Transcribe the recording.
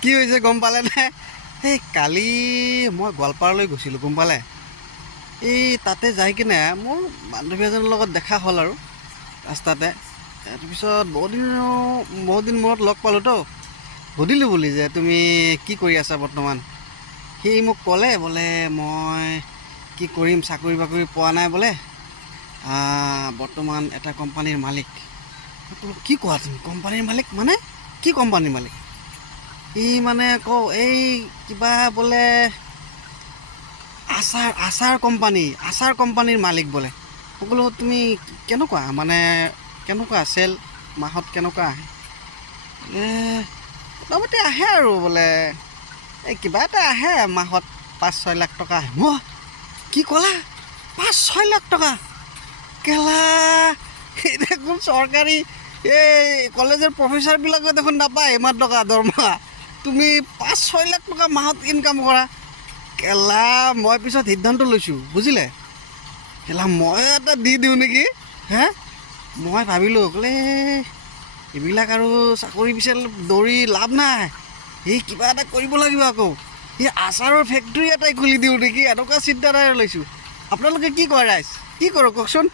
কি হৈছে গম পালে নে? এই কালি মই গোৱালপাৰালৈ গৈছিলোঁ গম পালে। এই তাতে যাই কিনে মোৰ বান্ধৱী এজনীৰ লগত দেখা হ'ল আৰু ৰাস্তাতে। তাৰপিছত বহুত দিন মূৰত লগ পালোঁতো, সুধিলোঁ বুলি যে তুমি কি কৰি আছা বৰ্তমান। সি মোক ক'লে বোলে মই কি কৰিম, চাকৰি বাকৰি পোৱা নাই বোলে, বৰ্তমান এটা কোম্পানীৰ মালিক। মই ক'লোঁ কি কোৱা তুমি, কোম্পানীৰ মালিক মানে কি কোম্পানীৰ মালিক? ই মানে এই কিবা বোলে আচাৰ কোম্পানীৰ মালিক বোলে। মই ক'লোঁ তুমি কেনেকুৱা মানে কেনেকুৱা চেল মাহত কেনেকুৱা আহে? মোটামুটি আহে আৰু বোলে এই কিবা এটা আহে মাহত 5-6 লাখ টকা আহে। মই কি ক'লা 5-6 লাখ টকা? কেলা এই দেখোন চৰকাৰী এই কলেজৰ প্ৰফেচাৰবিলাকে দেখোন নাপায় ইমান টকা দৰমহা, তুমি 5-6 লাখ টকা মাহত ইনকাম কৰা। কেলা মই পিছত সিদ্ধান্ত লৈছোঁ বুজিলে, কেলা মই এটা দি দিওঁ নেকি। মই ভাবিলোঁ বোলে এইবিলাক আৰু চাকৰি পিছত দৌৰি লাভ নাই, এই কিবা এটা কৰিব লাগিব আকৌ, এই আচাৰৰ ফেক্টৰী এটাই খুলি দিওঁ নেকি, এনেকুৱা চিন্তাধাৰা লৈছোঁ। আপোনালোকে কি কয় ৰাইজ, কি কৰোঁ কওকচোন?